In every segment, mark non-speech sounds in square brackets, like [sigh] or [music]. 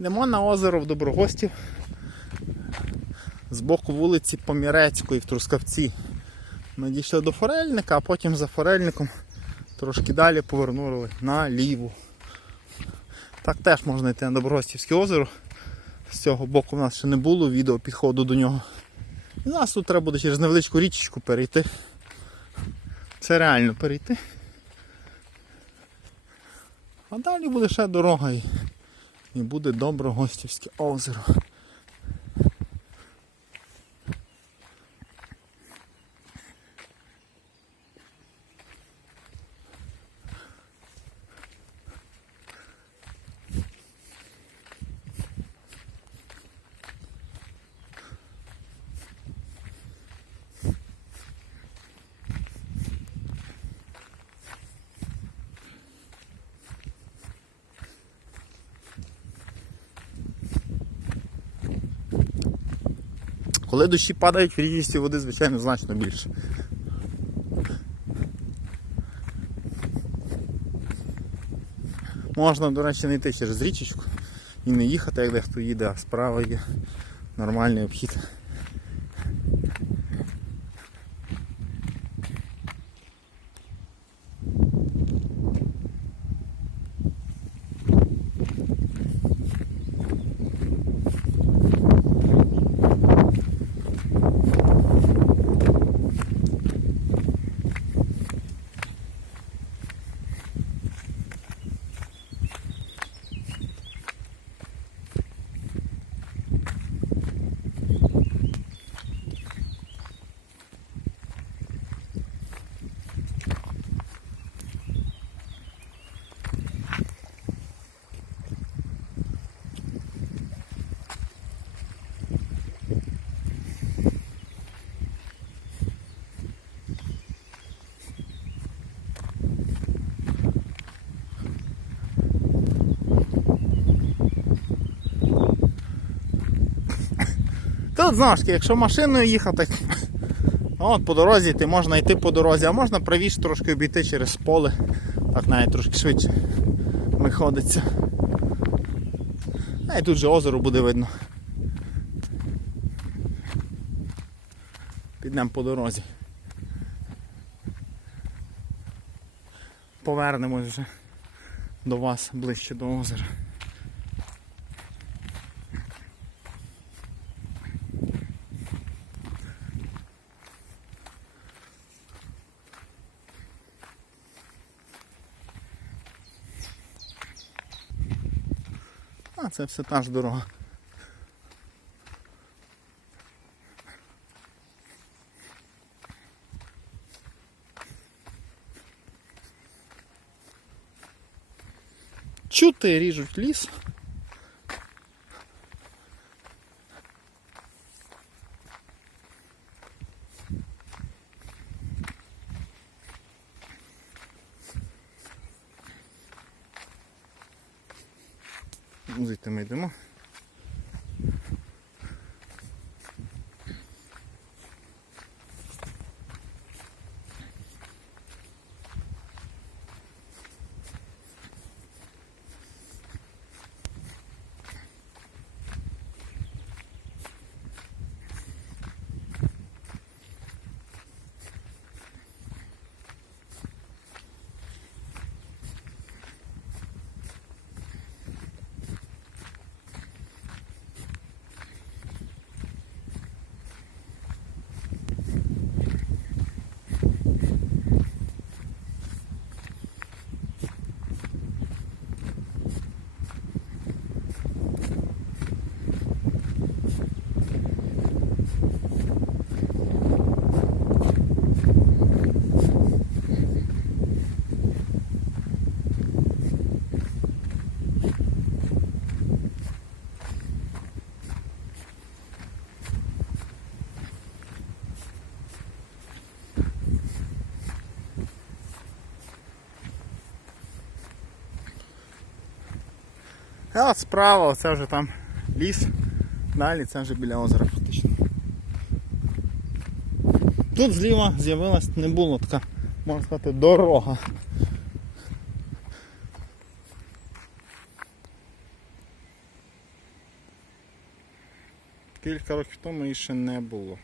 Йдемо на озеро в Доброгостів з боку вулиці Помірецької в Трускавці. Ми дійшли до форельника, а потім за форельником трошки далі повернули наліво. Так теж можна йти на Доброгостівське озеро. З цього боку в нас ще не було відео підходу до нього. І нас тут треба буде через невеличку річечку перейти. Це реально перейти. А далі буде ще дорога і, буде добро гостівське озеро. Коли дощі падають, рівності води, звичайно, значно більше. Можна, до речі, не йти через річечку і не їхати, як дехто їде, а справа є нормальний обхід. Тут знову якщо машиною їхати, от по дорозі ти можна йти по дорозі, а можна правіше трошки обійти через поле, так навіть трошки швидше виходиться. А і тут же озеро буде видно. Підемо по дорозі. Повернемось вже до вас ближче до озера. Це все та ж дорога. Чути ріжуть ліс. А справа це вже там ліс. Далі це вже біля озера практично. Тут зліва з'явилась не було така, можна сказати, дорога. Кілька років тому її ще не було.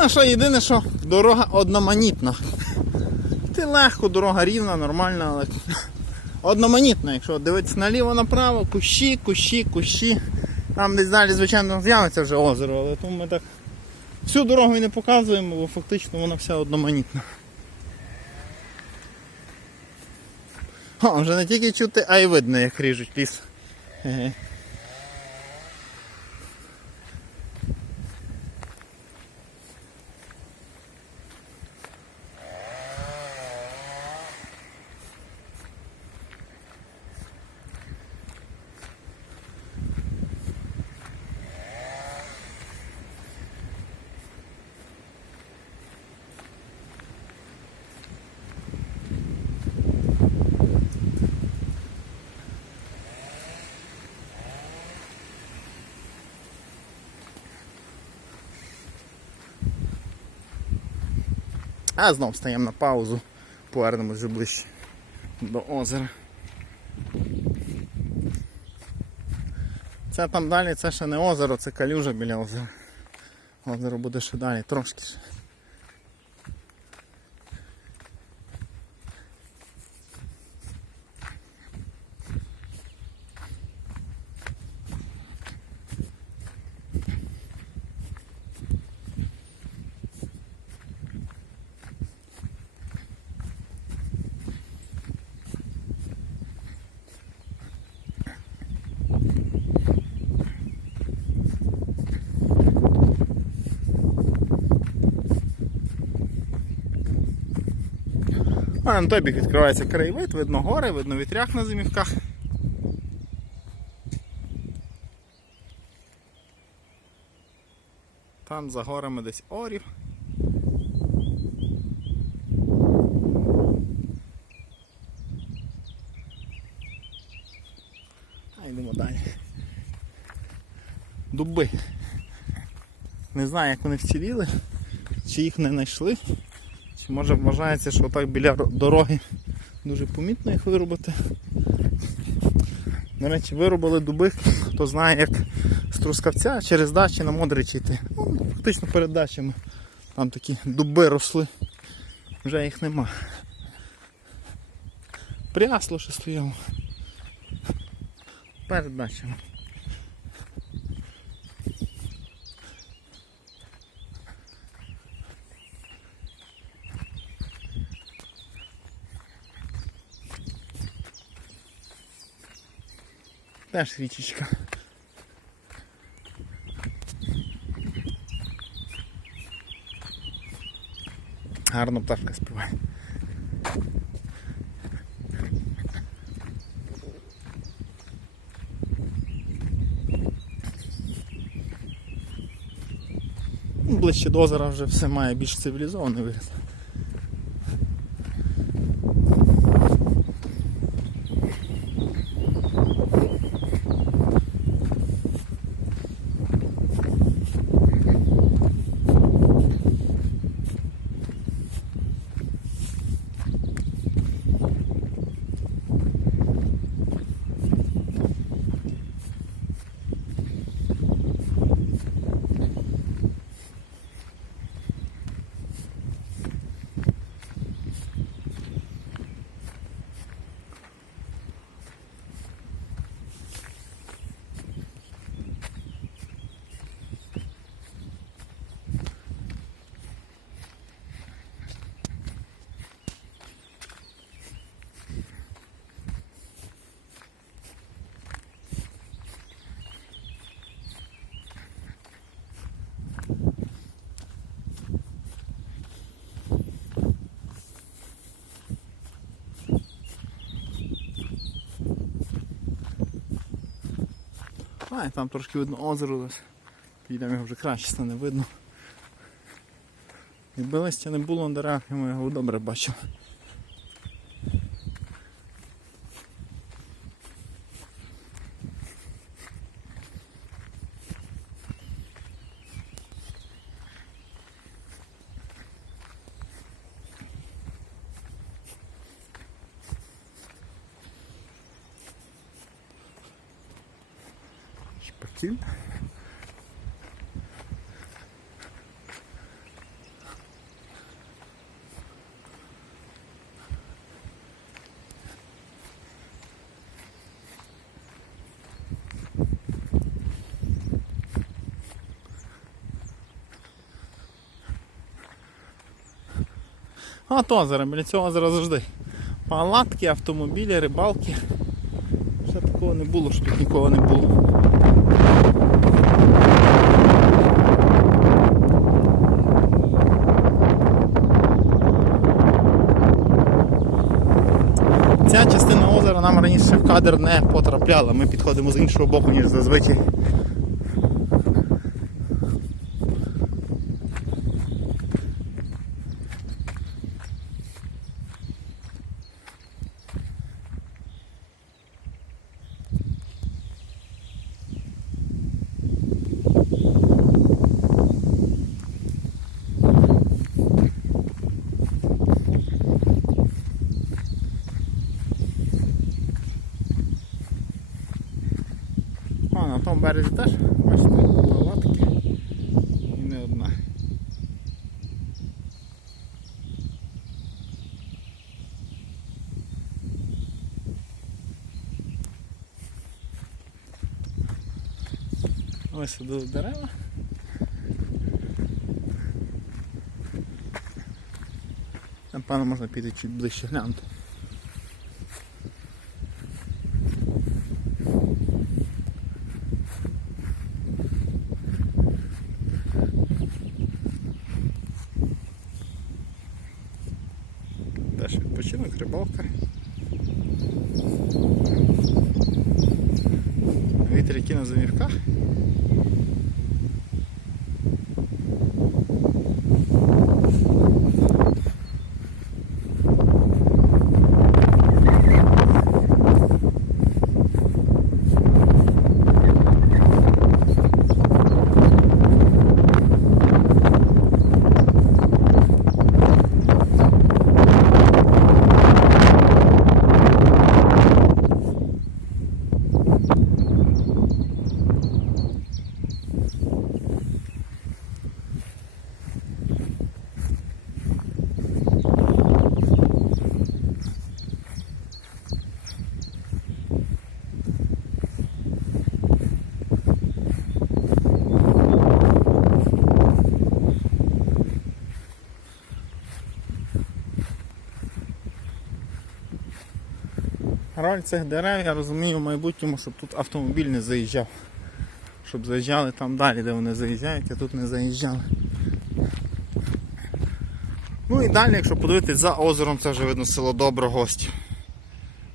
А що єдине, що дорога одноманітна. Ти легко, дорога рівна, нормальна, але одноманітна. Якщо дивитися наліво направо, кущі, кущі, кущі. Там десь далі, звичайно, з'явиться вже озеро, але тому ми так всю дорогу і не показуємо, бо фактично вона вся одноманітна. О, вже не тільки чути, а й видно, як ріжуть ліс. А знов стаємо на паузу, повернемось вже ближче до озера. Це там далі, це ще не озеро, це калюжа біля озера. Озеро буде ще далі, трошки на той бік відкривається краєвид, видно гори, видно вітряк на зимівках. Там за горами десь орів. А йдемо далі. Дуби. Не знаю, як вони вціліли, чи їх не знайшли. Може вважається, що так біля дороги дуже помітно їх вирубати. До речі, вирубали дуби, хто знає, як з Трускавця через дачі на Модричі йти. Ну, фактично перед дачами. Там такі дуби росли. Вже їх нема. Прясло ще стояло. Перед дачами. Теж річечка. Гарно пташка співає. Ну, Ближче до озера вже все має більш цивілізований вигляд. А, там трошки видно озеро десь. Підемо його вже краще стане видно. Якби листя не було на деревах, я його добре бачив. А то озеро, біля цього озера завжди. Палатки, автомобілі, рибалки. Ще такого не було, що тут нікого не було. Ця частина озера нам раніше в кадр не потрапляла. Ми підходимо з іншого боку, ніж зазвичай. Березі теж, бачите, палатки і не одна. Ось Висадили дерева. Напевно, можна піти чуть ближче глянути. Роль цих дерев, я розумію в майбутньому, щоб тут автомобіль не заїжджав. Щоб заїжджали там далі, де вони заїжджають, а тут не заїжджали. Ну і далі, якщо подивитись за озером, це вже видно село Доброгостів.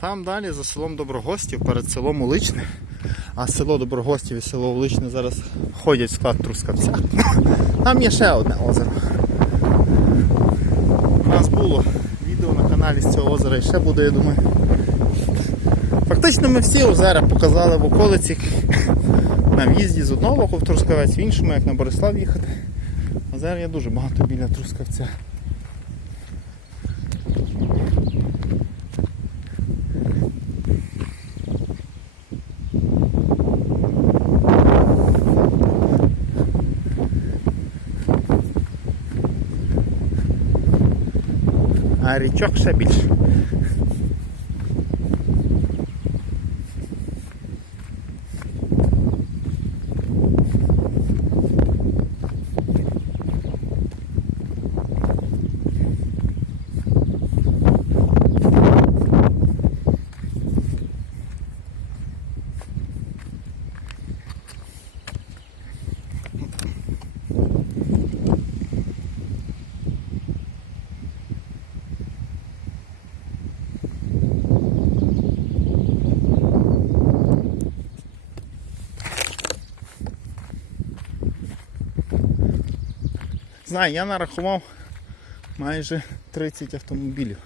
Там далі за селом Доброгостів, перед селом Уличне. А село Доброгостів і село Уличне зараз входять в склад Трускавця. Там є ще одне озеро. У нас було відео на каналі з цього озера і ще буде, я думаю. Фактично ми всі озера показали в околиці [laughs] на в'їзді з одного боку в Трускавець, в іншому, як на Борислав їхати. Озер є дуже багато біля Трускавця. А річок ще більше. Знаю, я нарахував майже 30 автомобілів.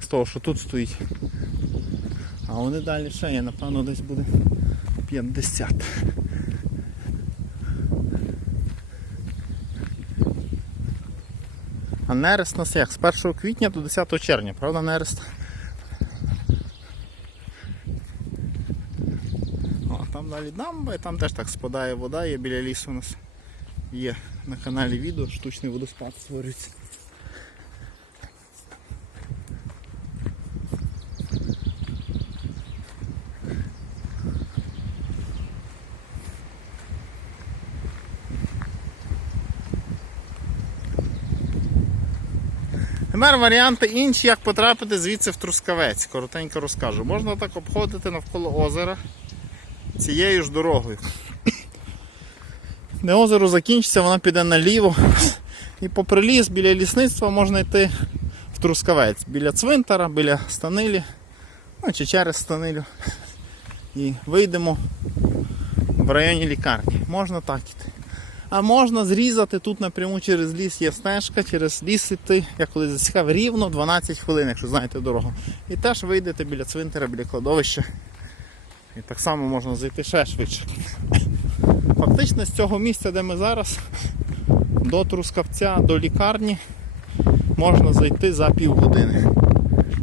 З того, що тут стоїть. А вони далі ще є, напевно, десь буде 50. А нерест нас як? З 1 квітня до 10 червня, правда, нерест? О, там далі дамба і там теж так спадає вода, є біля лісу у нас. Є на каналі відео, штучний водоспад створюється. Тепер варіанти інші, як потрапити звідси в Трускавець. Коротенько розкажу. Можна так обходити навколо озера цією ж дорогою. Де озеро закінчиться, вона піде наліво. І попри ліс, біля лісництва можна йти в Трускавець. Біля цвинтара, біля станилі, ну, чи через станилю. І вийдемо в районі лікарні. Можна так іти. А можна зрізати тут напряму через ліс є стежка, через ліс іти. Я коли засікав рівно 12 хвилин, якщо знаєте дорогу. І теж вийдете біля цвинтара, біля кладовища. І так само можна зайти ще швидше. Фактично з цього місця, де ми зараз, до Трускавця, до лікарні можна зайти за півгодини,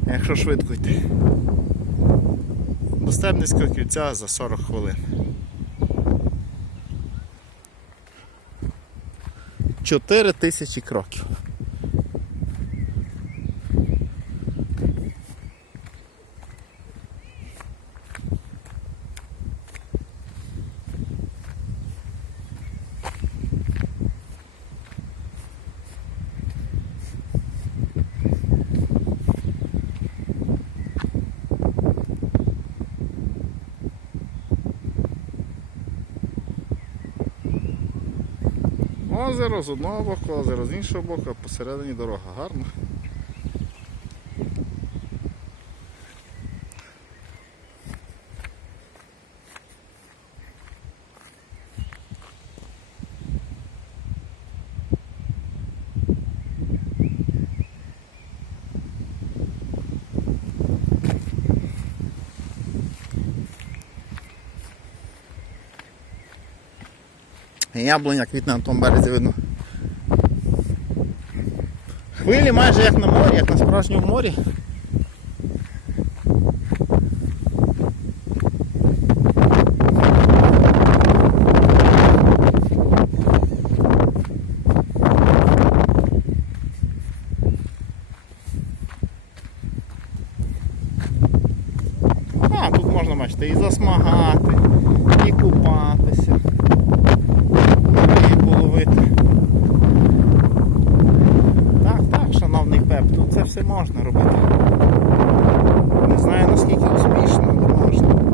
якщо швидко йти. До Стебницького кільця за 40 хвилин. 4 тисячі кроків. Озеро з одного боку, озеро з іншого боку, посередині дорога. Гарно. Яблуня квітне на тому березі видно. Хвилі майже як на морі, як на справжньому морі. А, тут можна бачити і засмагати, і купатися рибу ловити. Так, так, шановний Пеп, ну це все можна робити. Не знаю наскільки успішно, але можна.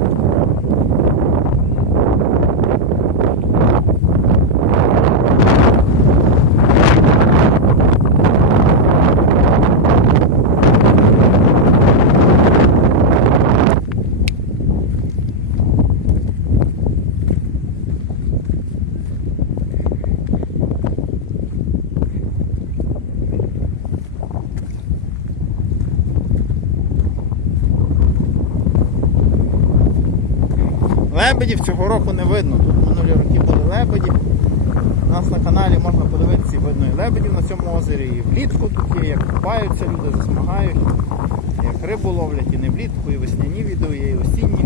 Цього року не видно. Тут минулі роки були лебеді. У нас на каналі можна подивитися видно і лебедів на цьому озері, і влітку тут є, як купаються люди, засмагають, як рибу ловлять і не влітку, і весняні відео є, і осінні.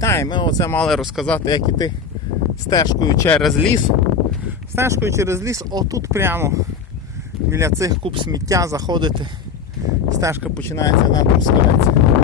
Та, і ми оце мали розказати, як іти стежкою через ліс. Стежкою через ліс, отут прямо біля цих куб сміття заходити. Стежка починається на Трускавець.